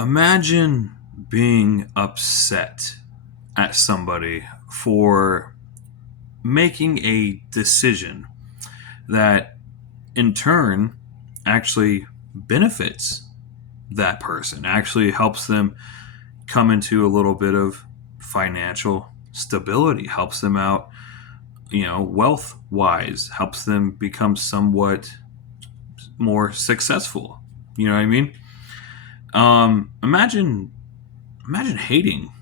Imagine being upset at somebody for making a decision that in turn actually benefits that person, actually helps them come into a little bit of financial stability, helps them out, wealth wise, helps them become somewhat more successful. You know what I mean? Imagine hating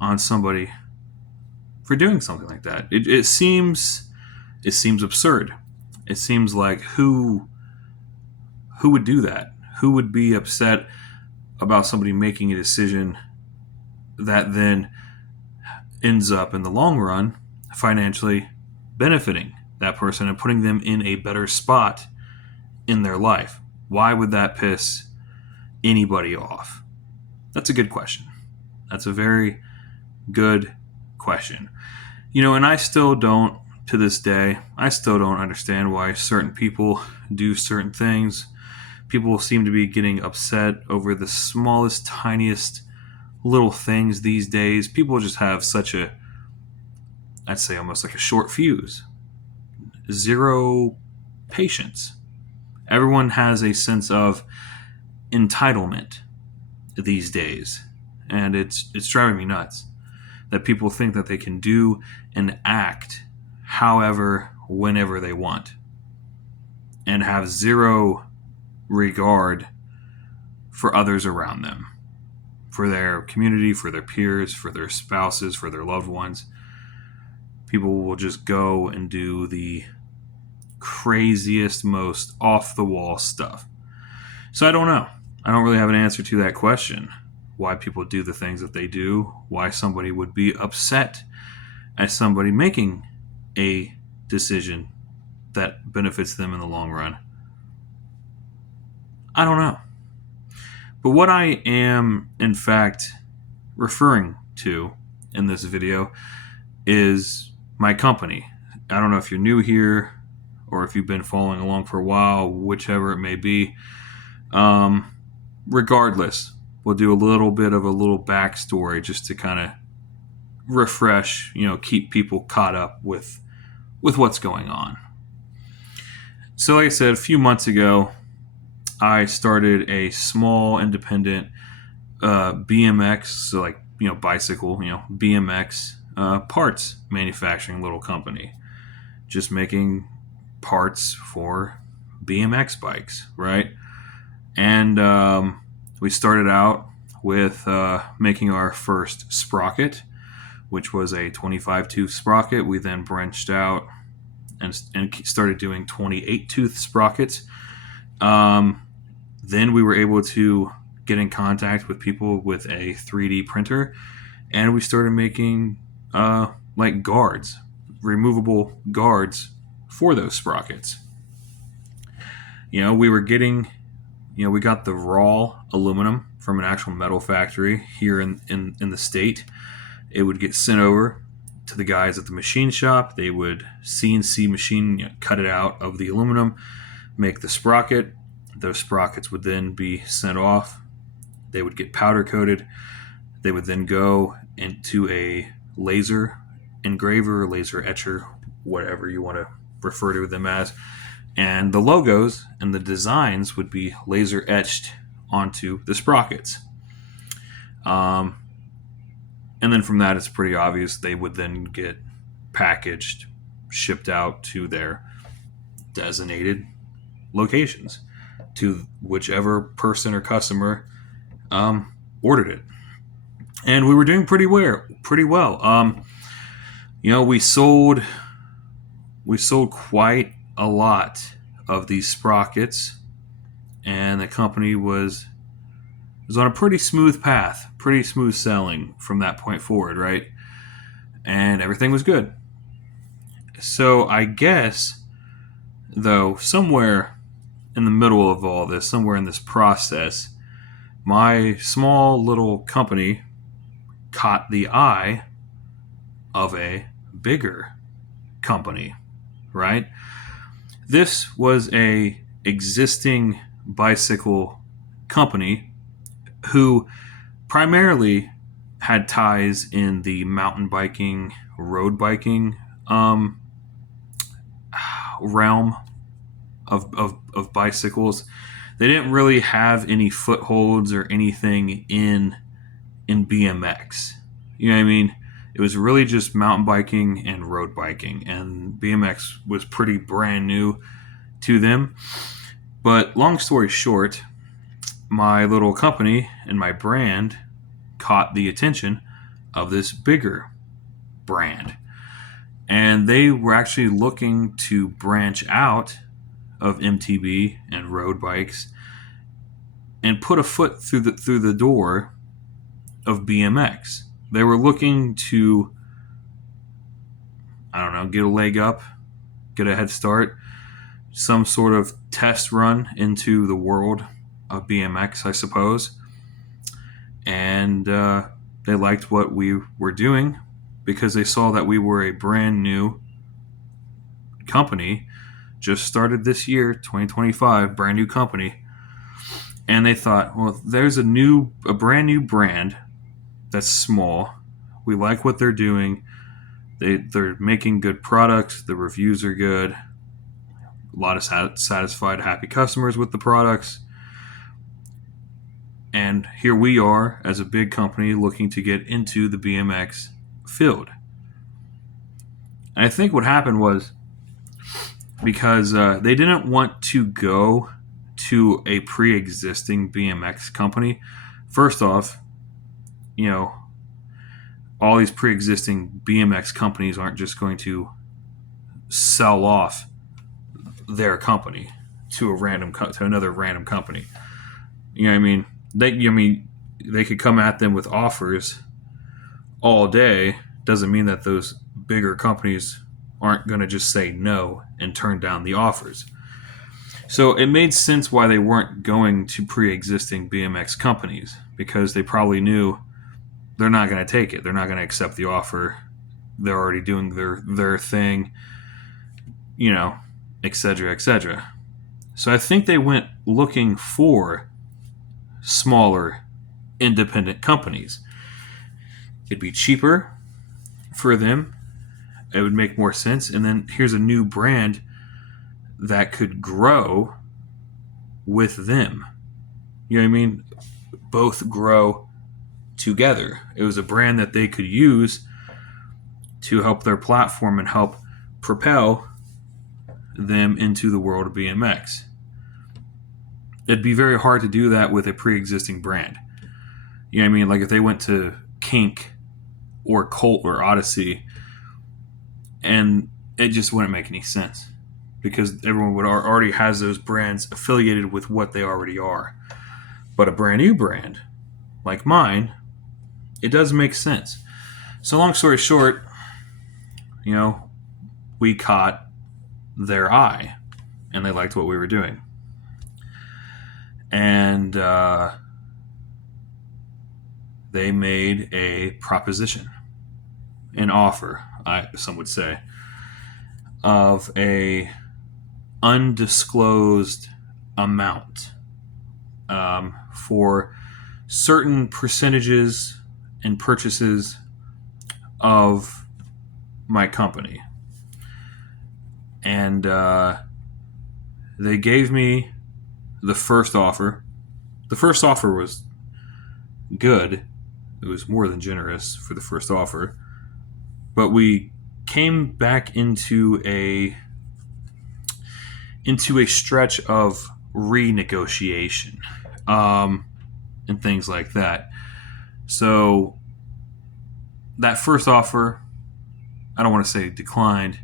on somebody for doing something like that. It seems absurd. It seems like who would do that? Who would be upset about somebody making a decision that then ends up in the long run financially benefiting that person and putting them in a better spot in their life? Why would that piss anybody off? That's a good question. That's a very good question. And I still don't, to this day, I still don't understand why certain people do certain things. People seem to be getting upset over the smallest, tiniest little things these days. People just have such I'd say almost like a short fuse. Zero patience. Everyone has a sense of entitlement these days. And it's driving me nuts that people think that they can do and act however, whenever they want, and have zero regard for others around them, for their community, for their peers, for their spouses, for their loved ones. People will just go and do the craziest, most off the wall stuff. So I don't know. I don't really have an answer to that question. Why people do the things that they do, why somebody would be upset at somebody making a decision that benefits them in the long run. I don't know. But what I am, in fact, referring to in this video is my company. I don't know if you're new here or if you've been following along for a while, whichever it may be. Regardless, we'll do a little bit of a little backstory just to kind of refresh, keep people caught up with what's going on. So like I said, a few months ago, I started a small independent BMX, so like, bicycle, BMX parts manufacturing little company. Just making parts for BMX bikes, right? And we started out with making our first sprocket, which was a 25 tooth sprocket. We then branched out and started doing 28 tooth sprockets. Then we were able to get in contact with people with a 3D printer, and we started making like guards, removable guards for those sprockets. We were getting, we got the raw aluminum from an actual metal factory here in the state. It would get sent over to the guys at the machine shop. They would CNC machine, cut it out of the aluminum, make the sprocket. Those sprockets would then be sent off. They would get powder coated. They would then go into a laser engraver, laser etcher, whatever you want to refer to them as. And the logos and the designs would be laser etched onto the sprockets. And then from that, it's pretty obvious they would then get packaged, shipped out to their designated locations, to whichever person or customer ordered it. And we were doing pretty well. We sold quite a lot of these sprockets, and the company was on a pretty smooth path, pretty smooth selling from that point forward, right? And everything was good. So I guess, though, somewhere in the middle of all this, somewhere in this process, my small little company caught the eye of a bigger company, right? This was a existing bicycle company who primarily had ties in the mountain biking, road biking um, realm of bicycles. They didn't really have any footholds or anything in BMX. You know what I mean? It was really just mountain biking and road biking, and BMX was pretty brand new to them. But long story short, my little company and my brand caught the attention of this bigger brand. And they were actually looking to branch out of MTB and road bikes and put a foot through the door of BMX. They were looking to, I don't know, get a leg up, get a head start, some sort of test run into the world of BMX, I suppose. And they liked what we were doing because they saw that we were a brand new company, just started this year, 2025, brand new company. And they thought, well, there's a brand new brand that's small. We like what they're doing. They're making good products. The reviews are good. A lot of satisfied, happy customers with the products. And here we are as a big company looking to get into the BMX field. And I think what happened was because they didn't want to go to a pre-existing BMX company. First off, all these pre-existing BMX companies aren't just going to sell off their company to another random company. You know what I mean? They could come at them with offers all day. Doesn't mean that those bigger companies aren't going to just say no and turn down the offers. So it made sense why they weren't going to pre-existing BMX companies, because they probably knew they're not going to take it. They're not going to accept the offer. They're already doing their thing, et cetera, et cetera. So I think they went looking for smaller, independent companies. It'd be cheaper for them. It would make more sense. And then here's a new brand that could grow with them. You know what I mean? Both grow together. It was a brand that they could use to help their platform and help propel them into the world of BMX. It'd be very hard to do that with a pre-existing brand. You know what I mean? Like if they went to Kink or Colt or Odyssey, and it just wouldn't make any sense because everyone would already has those brands affiliated with what they already are. But a brand new brand like mine, it does make sense. So long story short, we caught their eye and they liked what we were doing. And they made a proposition, an offer, some would say, of a undisclosed amount for certain percentages and purchases of my company. And they gave me the first offer. The first offer was good. It was more than generous for the first offer. But we came back into a stretch of renegotiation and things like that. So that first offer, I don't want to say declined.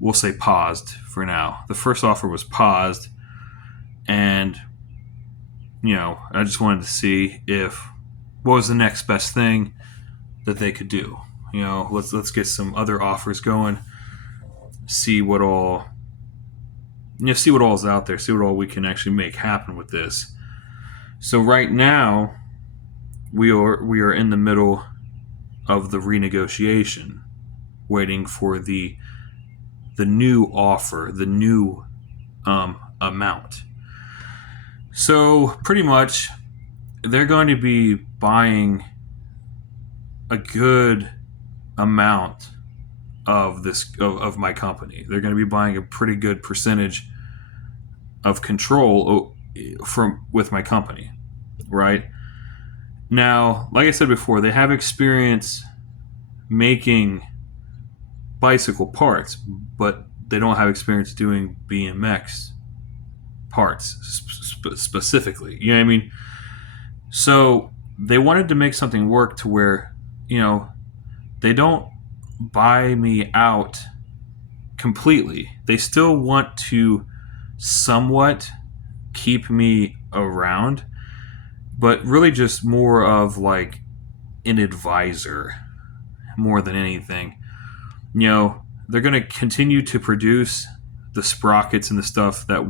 We'll say paused for now. The first offer was paused, and I just wanted to see what was the next best thing that they could do. Let's get some other offers going. See what all is out there. See what all we can actually make happen with this. So right now, we are in the middle of the renegotiation, waiting for the new offer, the new amount. So pretty much, they're going to be buying a good amount of of my company. They're going to be buying a pretty good percentage of control from with my company, right? Now, like I said before, they have experience making bicycle parts, but they don't have experience doing BMX parts specifically. You know what I mean? So they wanted to make something work to where, they don't buy me out completely. They still want to somewhat keep me around, but really just more of like an advisor more than anything. They're going to continue to produce the sprockets and the stuff that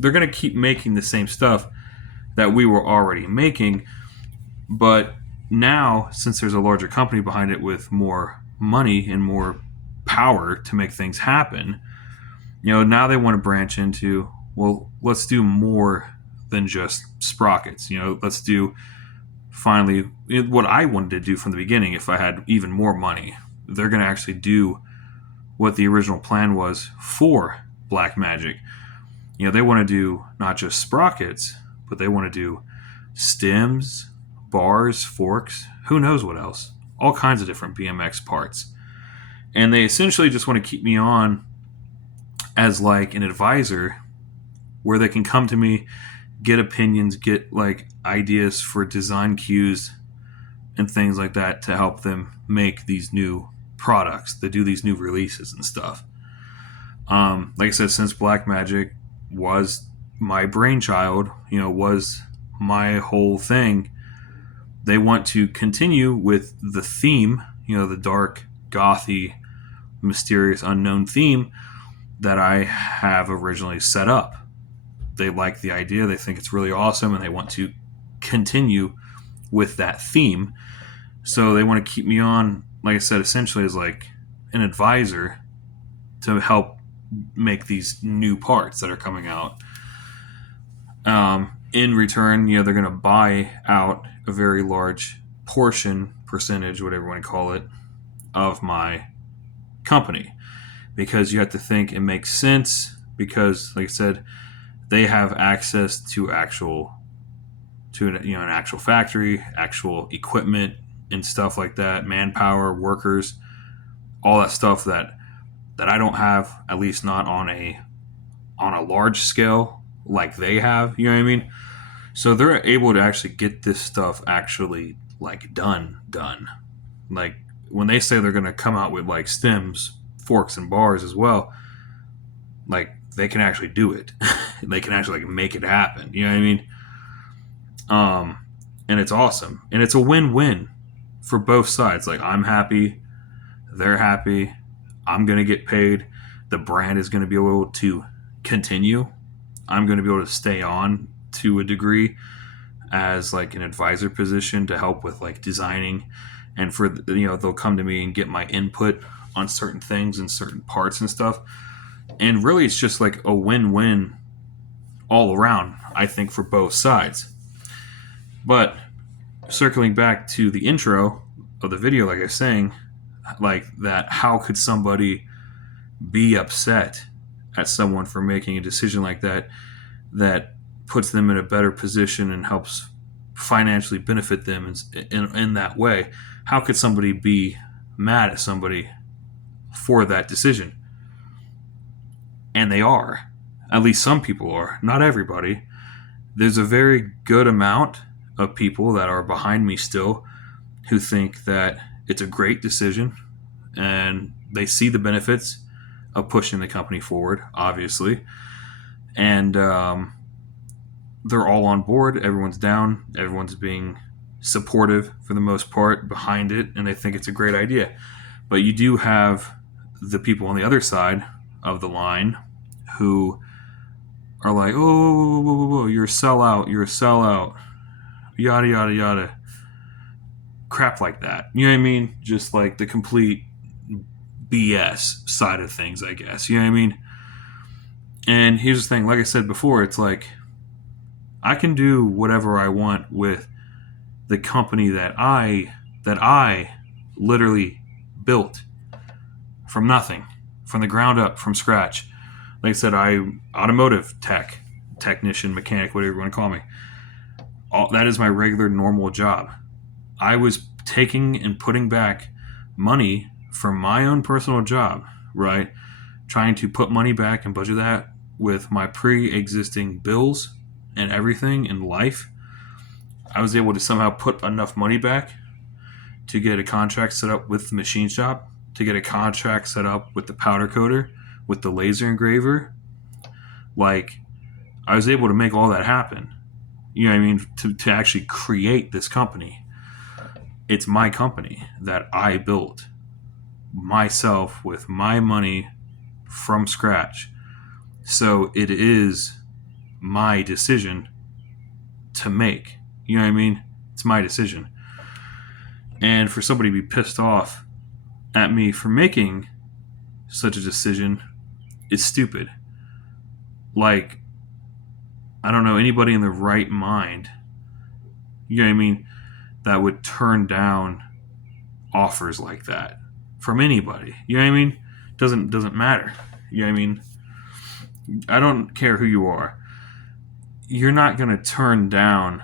they're going to keep making the same stuff that we were already making. But now, since there's a larger company behind it with more money and more power to make things happen, now they want to branch into, well, let's do more than just sprockets. Let's do finally what I wanted to do from the beginning. If I had even more money, they're going to actually do what the original plan was for Blackmagic. They want to do not just sprockets, but they want to do stems, bars, forks, who knows what else. All kinds of different BMX parts. And they essentially just want to keep me on as like an advisor where they can come to me, get opinions, get like ideas for design cues and things like that to help them make these new products, to do these new releases and stuff. Like I said, since Blackmagic was my brainchild, was my whole thing, they want to continue with the theme, the dark, gothy, mysterious, unknown theme that I have originally set up. They like the idea, they think it's really awesome, and they want to continue with that theme. So they want to keep me on, like I said, essentially as like an advisor to help make these new parts that are coming out. In return, they're going to buy out a very large percentage, whatever you want to call it, of my company. Because you have to think it makes sense, because, like I said, they have access to an actual factory, actual equipment and stuff like that, manpower, workers, all that stuff that I don't have, at least not on a large scale like they have. You know what I mean? So they're able to actually get this stuff actually like done. Like when they say they're going to come out with like stems, forks, and bars as well, like they can actually do it. They can actually like make it happen. You know what I mean? And it's awesome, and it's a win-win for both sides. Like I'm happy, they're happy, I'm going to get paid, the brand is going to be able to continue, I'm going to be able to stay on to a degree as like an advisor position to help with like designing, and for they'll come to me and get my input on certain things and certain parts and stuff. And really it's just like a win-win all around, I think, for both sides. But circling back to the intro of the video, like I was saying, like that, how could somebody be upset at someone for making a decision like that puts them in a better position and helps financially benefit them in that way? How could somebody be mad at somebody for that decision? And they are. At least some people are. Not everybody. There's a very good amount of people that are behind me still who think that it's a great decision and they see the benefits of pushing the company forward, obviously. And they're all on board. Everyone's down. Everyone's being supportive for the most part behind it, and they think it's a great idea. But you do have the people on the other side of the line who are like, oh, you're a sellout, yada, yada, yada. Crap like that. You know what I mean? Just like the complete BS side of things, I guess. You know what I mean? And here's the thing, like I said before, it's like, I can do whatever I want with the company that I literally built from nothing, from the ground up, from scratch. Like I said, automotive technician, mechanic, whatever you want to call me. That is my regular normal job. I was taking and putting back money from my own personal job, right? Trying to put money back and budget that with my pre-existing bills and everything in life. I was able to somehow put enough money back to get a contract set up with the machine shop, to get a contract set up with the powder coater, with the laser engraver. Like, I was able to make all that happen. You know what I mean? To actually create this company. It's my company that I built myself with my money from scratch. So it is my decision to make. You know what I mean? It's my decision. And for somebody to be pissed off at me for making such a decision is stupid. Like, I don't know anybody in the right mind, you know what I mean, that would turn down offers like that from anybody. You know what I mean? Doesn't matter. You know what I mean? I don't care who you are. You're not gonna turn down.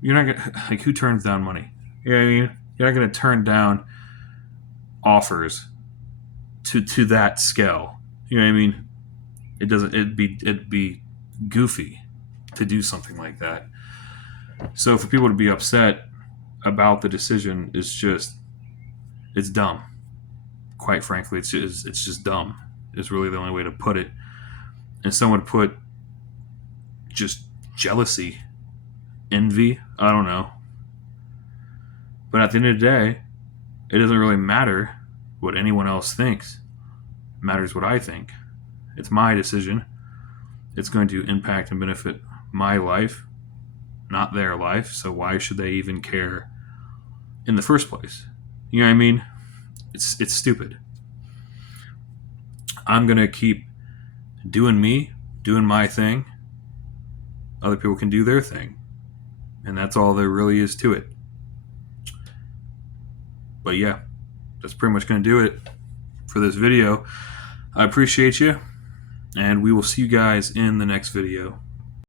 You're not gonna, like, who turns down money? You know what I mean? You're not gonna turn down offers to that scale. You know what I mean? It doesn't. It'd be goofy to do something like that. So for people to be upset about the decision is just, it's dumb. Quite frankly, it's just dumb. Is really the only way to put it. And someone put just jealousy, envy. I don't know. But at the end of the day, it doesn't really matter what anyone else thinks. It matters what I think. It's my decision. It's going to impact and benefit my life, not their life. So why should they even care in the first place? You know what I mean? It's stupid. I'm going to keep doing me, doing my thing. Other people can do their thing. And that's all there really is to it. But yeah, that's pretty much going to do it for this video. I appreciate you, and we will see you guys in the next video.